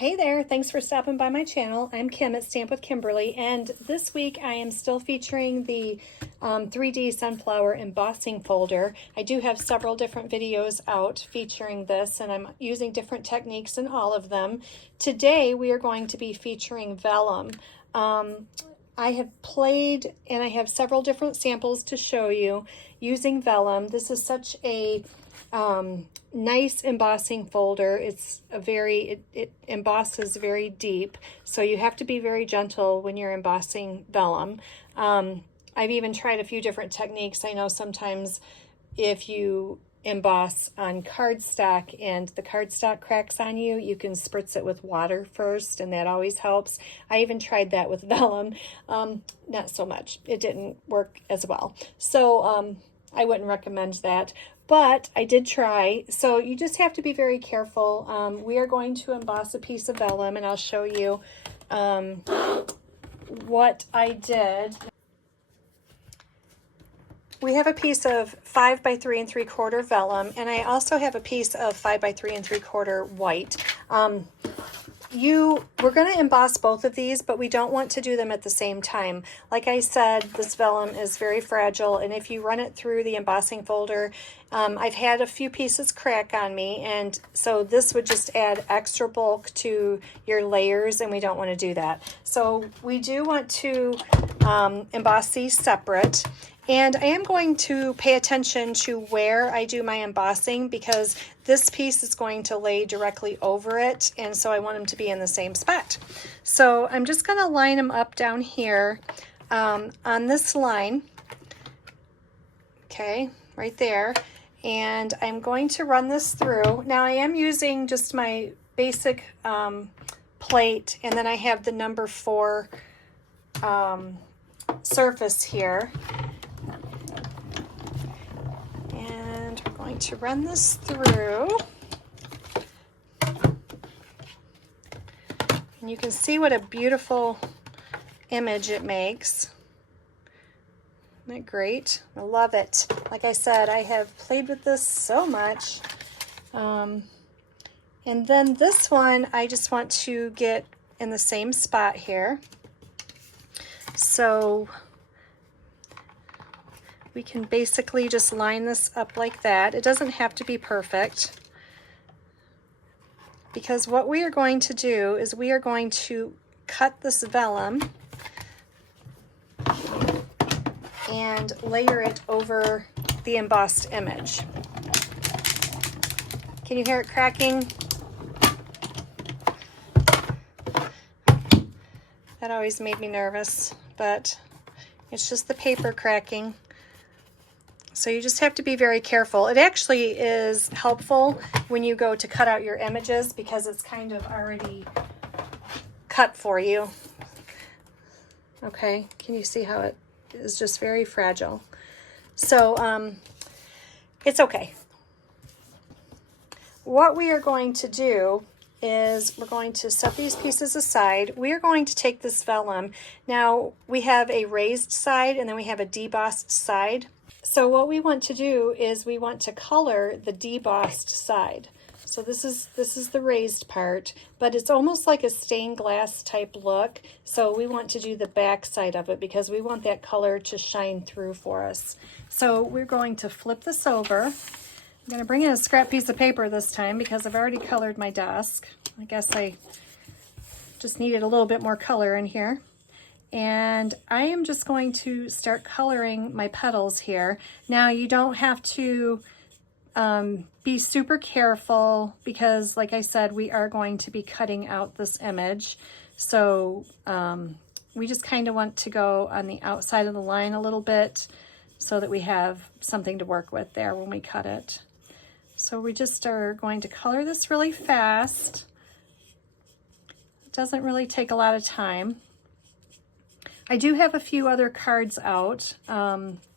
Hey there, thanks for stopping by my channel. I'm Kim at Stamp with Kimberly, and this week I am still featuring the 3D Sunflower Embossing Folder. I do have several different videos out featuring this, and I'm using different techniques in all of them. Today we are going to be featuring vellum. I have played and I have several different samples to show you using vellum. This is such a nice embossing folder. It's it embosses very deep, so you have to be very gentle when you're embossing vellum. I've even tried a few different techniques. I know sometimes if you emboss on cardstock and the cardstock cracks on you, you can spritz it with water first, and that always helps. I even tried that with vellum. Not so much. It didn't work as well. So I wouldn't recommend that. But I did try, so you just have to be very careful. We are going to emboss a piece of vellum, and I'll show you what I did. We have a piece of 5 by 3 3/4 vellum, and I also have a piece of 5 by 3 3/4 white. We're going to emboss both of these, but we don't want to do them at the same time. Like I said, this vellum is very fragile, and if you run it through the embossing folder, I've had a few pieces crack on me, and so this would just add extra bulk to your layers, and we don't want to do that. So we do want to emboss these separate. And I am going to pay attention to where I do my embossing, because this piece is going to lay directly over it, and so I want them to be in the same spot. So I'm just going to line them up down here on this line, okay, right there, and I'm going to run this through. Now I am using just my basic plate, and then I have the number 4 surface here. To run this through, and you can see what a beautiful image it makes. Isn't that great? I love it. Like I said, I have played with this so much. And then this one I just want to get in the same spot here, so we can basically just line this up like that. It doesn't have to be perfect, because what we are going to do is we are going to cut this vellum and layer it over the embossed image. Can you hear it cracking? That always made me nervous, but it's just the paper cracking. So you just have to be very careful. It actually is helpful when you go to cut out your images, because it's kind of already cut for you. Okay, can you see how it is just very fragile? So it's okay. What we are going to do is we're going to set these pieces aside. We are going to take this vellum. Now we have a raised side, and then we have a debossed side. So what we want to do is we want to color the debossed side. So this is the raised part, but it's almost like a stained glass type look. So we want to do the back side of it, because we want that color to shine through for us. So we're going to flip this over. I'm going to bring in a scrap piece of paper this time, because I've already colored my desk. I guess I just needed a little bit more color in here. And I am just going to start coloring my petals here. Now you don't have to be super careful, because like I said, we are going to be cutting out this image. So we just kind of want to go on the outside of the line a little bit, so that we have something to work with there when we cut it. So we just are going to color this really fast. It doesn't really take a lot of time. I do have a few other cards out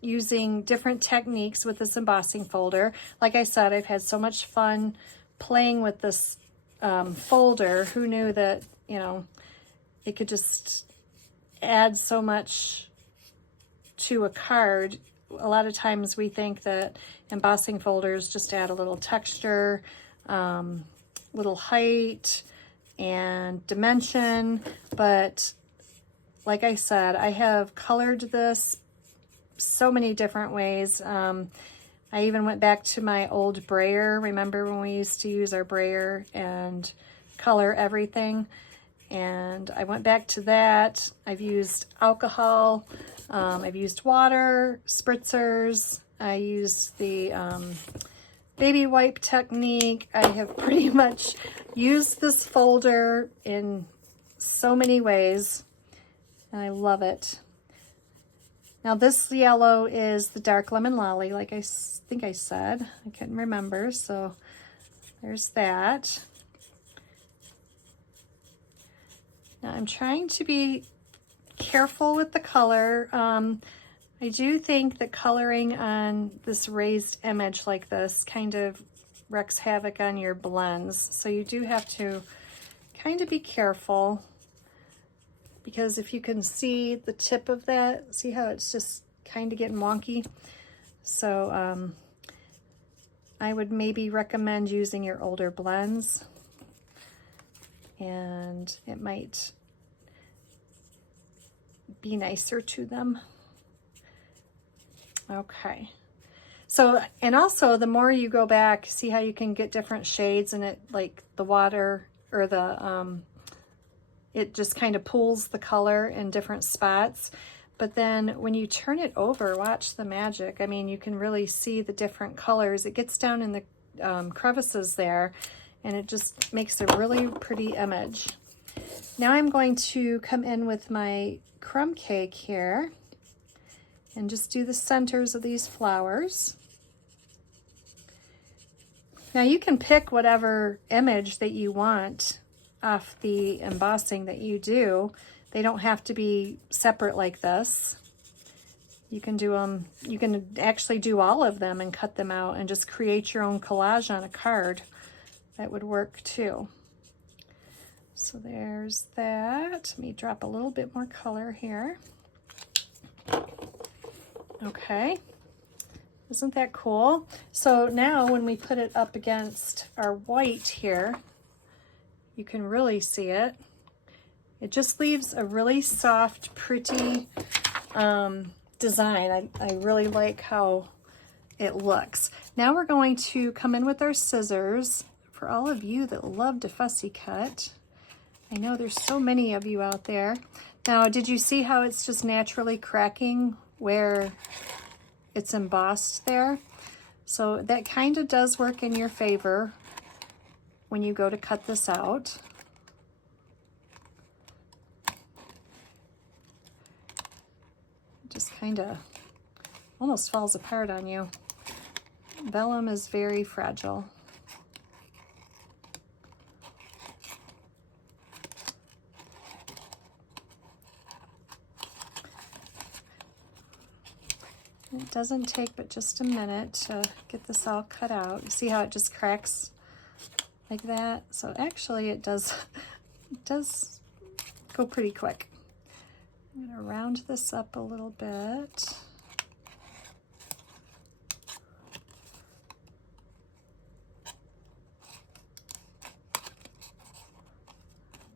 using different techniques with this embossing folder. Like I said, I've had so much fun playing with this folder. Who knew that, you know, it could just add so much to a card. A lot of times we think that embossing folders just add a little texture, little height, and dimension, but like I said, I have colored this so many different ways. I even went back to my old brayer. Remember when we used to use our brayer and color everything? And I went back to that. I've used alcohol, I've used water, spritzers, I used the baby wipe technique. I have pretty much used this folder in so many ways, and I love it. Now this yellow is the dark lemon lolly, like I think I said. I couldn't remember, so there's that. Now I'm trying to be careful with the color. I do think that coloring on this raised image like this kind of wreaks havoc on your blends. So you do have to kind of be careful, because if you can see the tip of that, see how it's just kind of getting wonky? So I would maybe recommend using your older blends, and it might be nicer to them. Okay, so, and also the more you go back, see how you can get different shades, and it, like the water or the it just kind of pulls the color in different spots. But then when you turn it over, watch the magic. I mean, you can really see the different colors. It gets down in the crevices there, and it just makes a really pretty image. Now I'm going to come in with my crumb cake here and just do the centers of these flowers. Now you can pick whatever image that you want off the embossing that you do. They don't have to be separate like this. You can do them, you can actually do all of them and cut them out and just create your own collage on a card. That would work too. So there's that. Let me drop a little bit more color here. Okay, isn't that cool? So now when we put it up against our white here, you can really see it. It just leaves a really soft, pretty design. I really like how it looks. Now we're going to come in with our scissors. For all of you that love to fussy cut, I know there's so many of you out there. Now, did you see how it's just naturally cracking where it's embossed there? So that kind of does work in your favor when you go to cut this out. It just kind of almost falls apart on you. Vellum is very fragile. It doesn't take but just a minute to get this all cut out. You see how it just cracks like that? So actually it does go pretty quick. I'm going to round this up a little bit.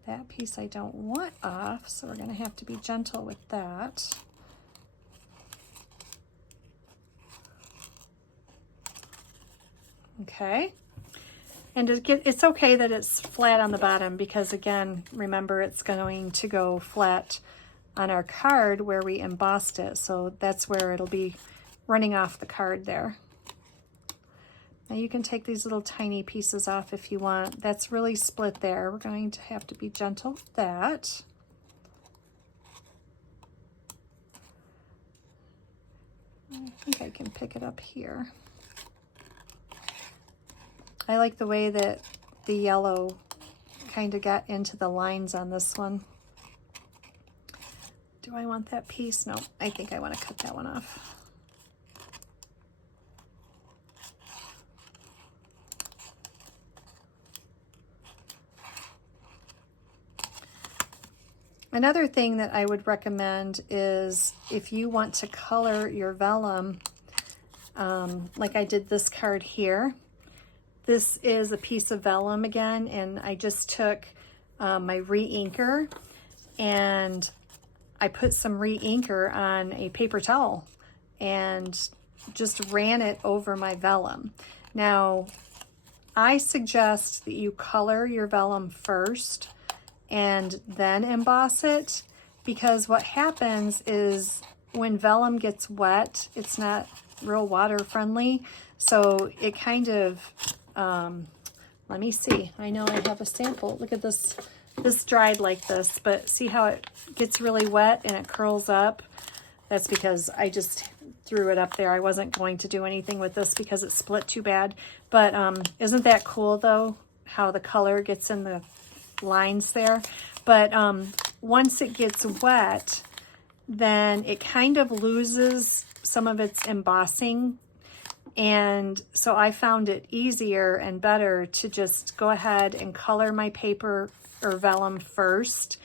That piece I don't want off, so we're going to have to be gentle with that. Okay, and it's okay that it's flat on the bottom, because again, remember, it's going to go flat on our card where we embossed it, so that's where it'll be running off the card there. Now you can take these little tiny pieces off if you want. That's really split there. We're going to have to be gentle with that. I think I can pick it up here. I like the way that the yellow kind of got into the lines on this one. Do I want that piece? No, I think I want to cut that one off. Another thing that I would recommend is if you want to color your vellum, like I did this card here. This is a piece of vellum again, and I just took my re-inker, and I put some re-inker on a paper towel and just ran it over my vellum. Now, I suggest that you color your vellum first and then emboss it, because what happens is when vellum gets wet, it's not real water friendly. So it kind of, let me see. I know I have a sample. Look at this. This dried like this, but see how it gets really wet and it curls up? That's because I just threw it up there. I wasn't going to do anything with this because it split too bad. But isn't that cool though, how the color gets in the lines there? But once it gets wet, then it kind of loses some of its embossing. And so I found it easier and better to just go ahead and color my paper or vellum first.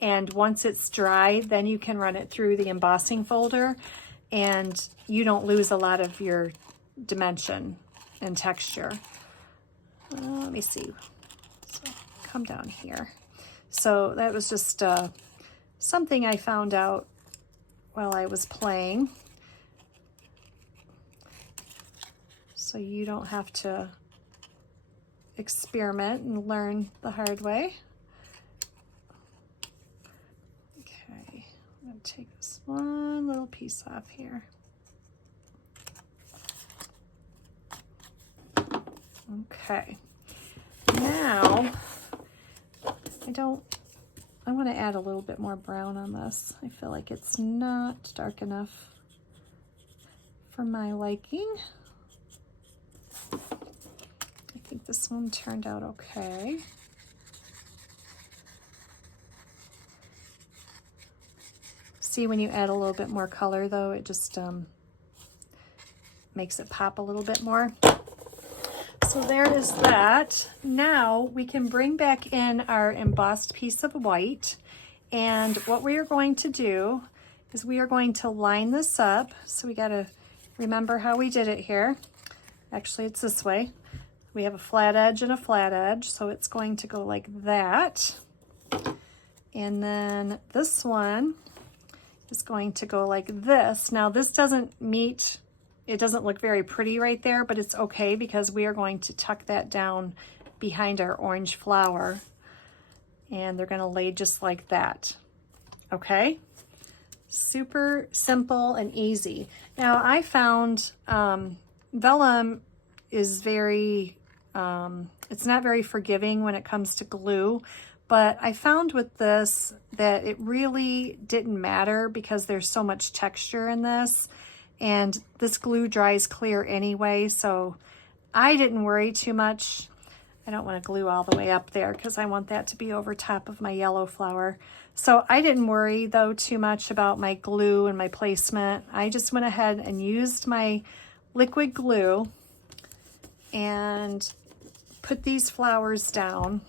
And once it's dry, then you can run it through the embossing folder and you don't lose a lot of your dimension and texture. Let me see. So come down here. So that was just something I found out while I was playing. So you don't have to experiment and learn the hard way. Okay, I'm going to take this one little piece off here. Okay, now I want to add a little bit more brown on this. I feel like it's not dark enough for my liking. I think this one turned out okay. See, when you add a little bit more color though, it just makes it pop a little bit more. So there is that. Now we can bring back in our embossed piece of white, and what we are going to do is we are going to line this up. So we got to remember how we did it here. Actually, it's this way. We have a flat edge and a flat edge, so it's going to go like that. And then this one is going to go like this. Now this doesn't meet, it doesn't look very pretty right there, but it's okay because we are going to tuck that down behind our orange flower. And they're gonna lay just like that, okay? Super simple and easy. Now I found vellum is very, it's not very forgiving when it comes to glue, but I found with this that it really didn't matter because there's so much texture in this, and this glue dries clear anyway, so I didn't worry too much. I don't want to glue all the way up there because I want that to be over top of my yellow flower. So I didn't worry though too much about my glue and my placement. I just went ahead and used my liquid glue and put these flowers down.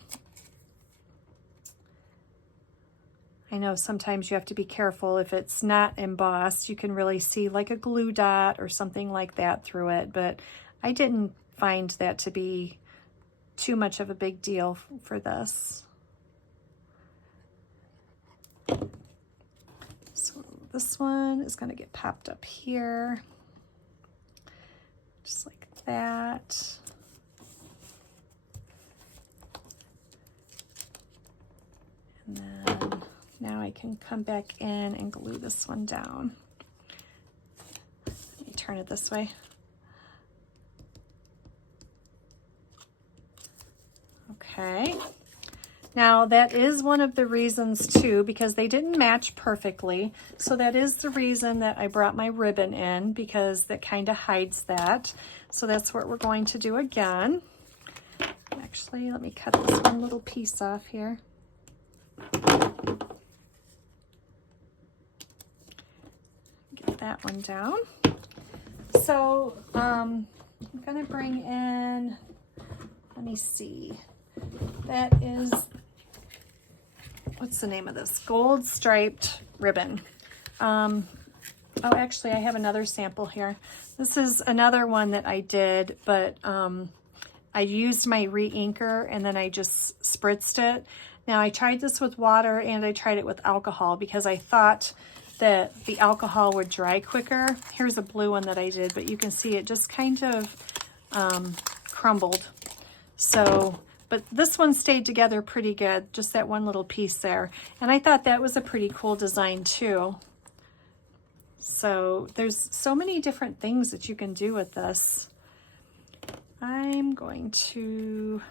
I know sometimes you have to be careful if it's not embossed. You can really see like a glue dot or something like that through it, but I didn't find that to be too much of a big deal for this. So this one is going to get popped up here, just like that. And then now I can come back in and glue this one down. Let me turn it this way. Okay. Now that is one of the reasons too, because they didn't match perfectly. So that is the reason that I brought my ribbon in, because that kind of hides that. So that's what we're going to do again. Actually, let me cut this one little piece off here. Get that one down. So I'm gonna bring in, let me see, that is, what's the name of this? Gold striped ribbon. Oh, actually I have another sample here. This is another one that I did, but I used my re-inker and then I just spritzed it. Now I tried this with water and I tried it with alcohol because I thought that the alcohol would dry quicker. Here's a blue one that I did, but you can see it just kind of crumbled. So, but this one stayed together pretty good, just that one little piece there. And I thought that was a pretty cool design too. So there's so many different things that you can do with this. I'm going to,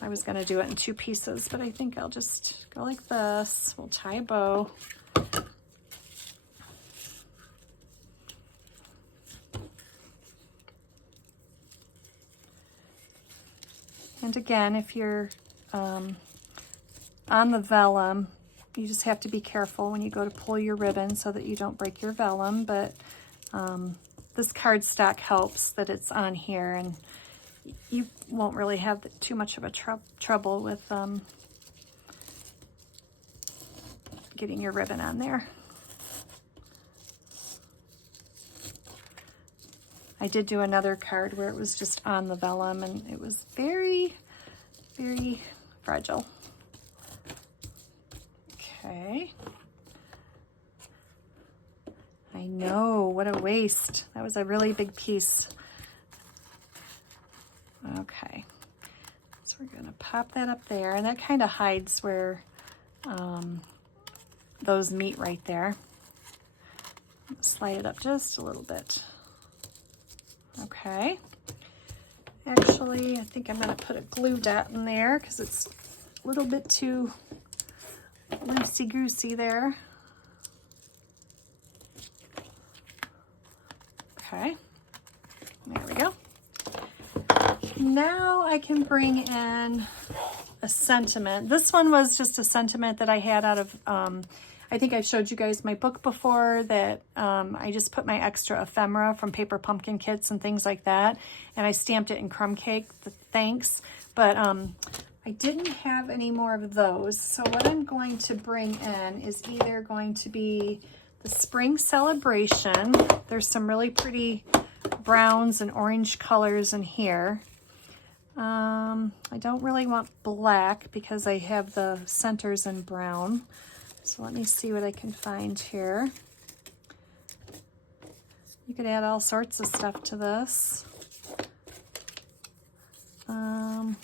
I was going to do it in 2 pieces, but I think I'll just go like this. We'll tie a bow. And again, if you're on the vellum, you just have to be careful when you go to pull your ribbon so that you don't break your vellum. But this cardstock helps that it's on here, and you won't really have too much of a trouble with getting your ribbon on there. I did do another card where it was just on the vellum and it was very, very fragile. Okay. I know, what a waste. That was a really big piece. Okay. So we're gonna pop that up there, and that kind of hides where those meet right there. Slide it up just a little bit. Okay. Actually, I think I'm gonna put a glue dot in there because it's a little bit too loosey-goosey there. Okay, there we go. Now I can bring in a sentiment. This one was just a sentiment that I had out of, I think I've showed you guys my book before that I just put my extra ephemera from paper pumpkin kits and things like that. And I stamped it in crumb cake, thanks. But I didn't have any more of those. So what I'm going to bring in is either going to be the Spring Celebration. There's some really pretty browns and orange colors in here. I don't really want black because I have the centers in brown. So let me see what I can find here. You could add all sorts of stuff to this.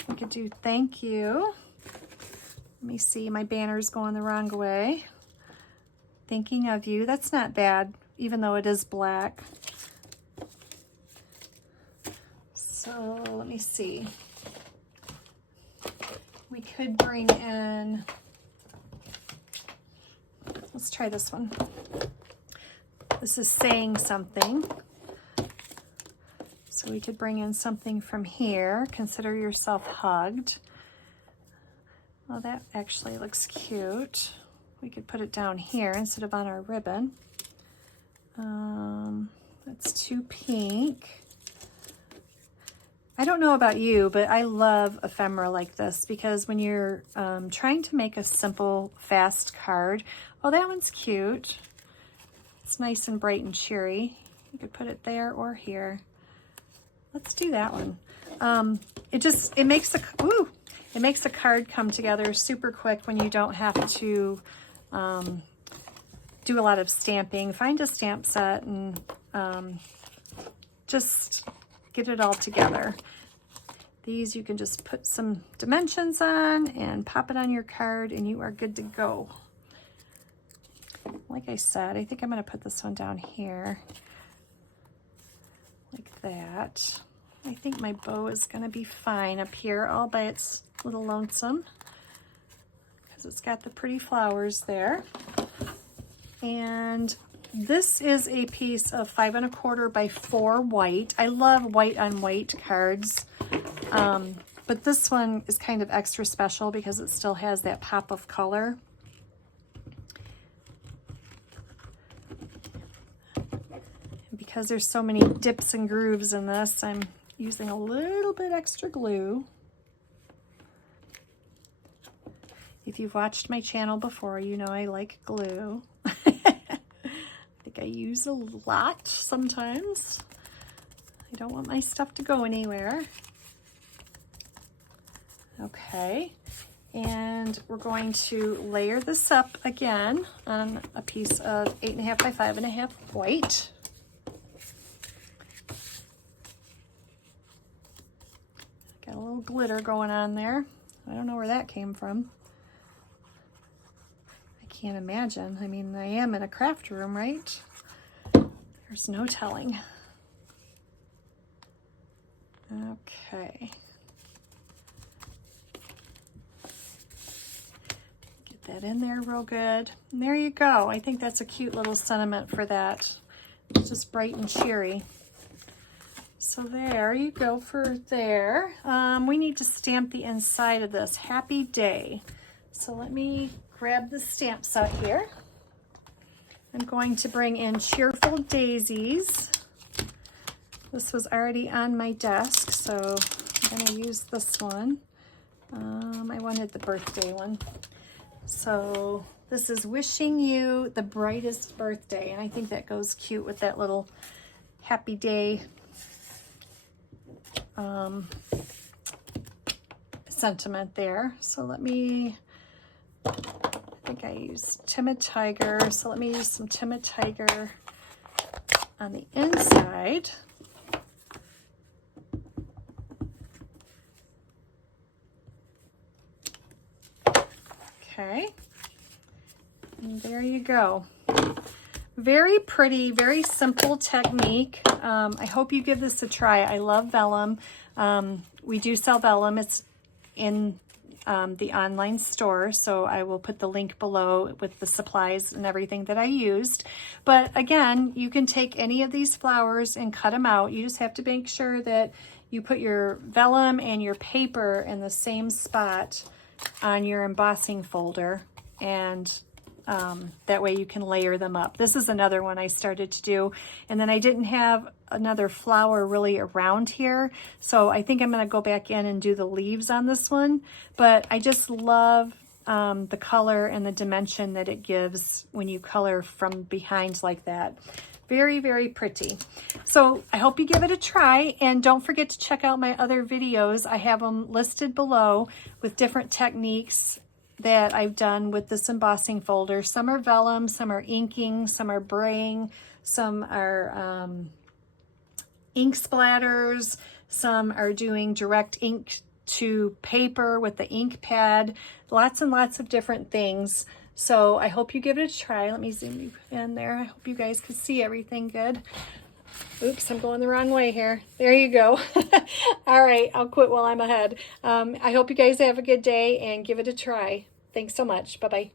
We could do thank you. Let me see, my banner's going the wrong way. Thinking of you, that's not bad, even though it is black. So let me see. We could bring in, let's try this one. This is saying something. So we could bring in something from here. Consider yourself hugged. Well, that actually looks cute. We could put it down here instead of on our ribbon. That's too pink. I don't know about you, but I love ephemera like this because when you're trying to make a simple, fast card, oh, that one's cute. It's nice and bright and cheery. You could put it there or here. Let's do that one. It makes the card come together super quick when you don't have to do a lot of stamping. Find a stamp set and just get it all together. These you can just put some dimensions on and pop it on your card and you are good to go. Like I said, I think I'm going to put this one down here like that. I think my bow is going to be fine up here all by its little lonesome because it's got the pretty flowers there. And this is a piece of 5 1/4 by 4 white. I love white on white cards, but this one is kind of extra special because it still has that pop of color. And because there's so many dips and grooves in this, I'm using a little bit extra glue. If you've watched my channel before, you know I like glue. I think I use a lot sometimes. I don't want my stuff to go anywhere. Okay, and we're going to layer this up again on a piece of 8.5 by 5.5 white. Got a little glitter going on there. I don't know where that came from. I can't imagine. I mean, I am in a craft room, right? There's no telling. Okay. Get that in there real good. And there you go. I think that's a cute little sentiment for that. It's just bright and cheery. So there you go for there. We need to stamp the inside of this. Happy Day. So let me grab the stamp set here. I'm going to bring in Cheerful Daisies. This was already on my desk, so I'm going to use this one. I wanted the birthday one. So this is Wishing You the Brightest Birthday, and I think that goes cute with that little Happy Day sentiment there. So let me, I think I used Timid Tiger, so let me use some Timid Tiger on the inside. Okay, and there you go. Very pretty, very simple technique. I hope you give this a try. I love vellum. We do sell vellum. It's in the online store, so I will put the link below with the supplies and everything that I used. But again, you can take any of these flowers and cut them out. You just have to make sure that you put your vellum and your paper in the same spot on your embossing folder, and that way you can layer them up. This is another one I started to do, and then I didn't have another flower really around here, so I think I'm going to go back in and do the leaves on this one. But I just love the color and the dimension that it gives when you color from behind like that. Very, very pretty. So I hope you give it a try, and don't forget to check out my other videos. I have them listed below with different techniques that I've done with this embossing folder. Some are vellum, some are inking, some are braying, some are ink splatters, some are doing direct ink to paper with the ink pad. Lots and lots of different things. So I hope you give it a try. Let me zoom you in there. I hope you guys can see everything good. Oops, I'm going the wrong way here. There you go. All right, I'll quit while I'm ahead. I hope you guys have a good day and give it a try. Thanks so much. Bye-bye.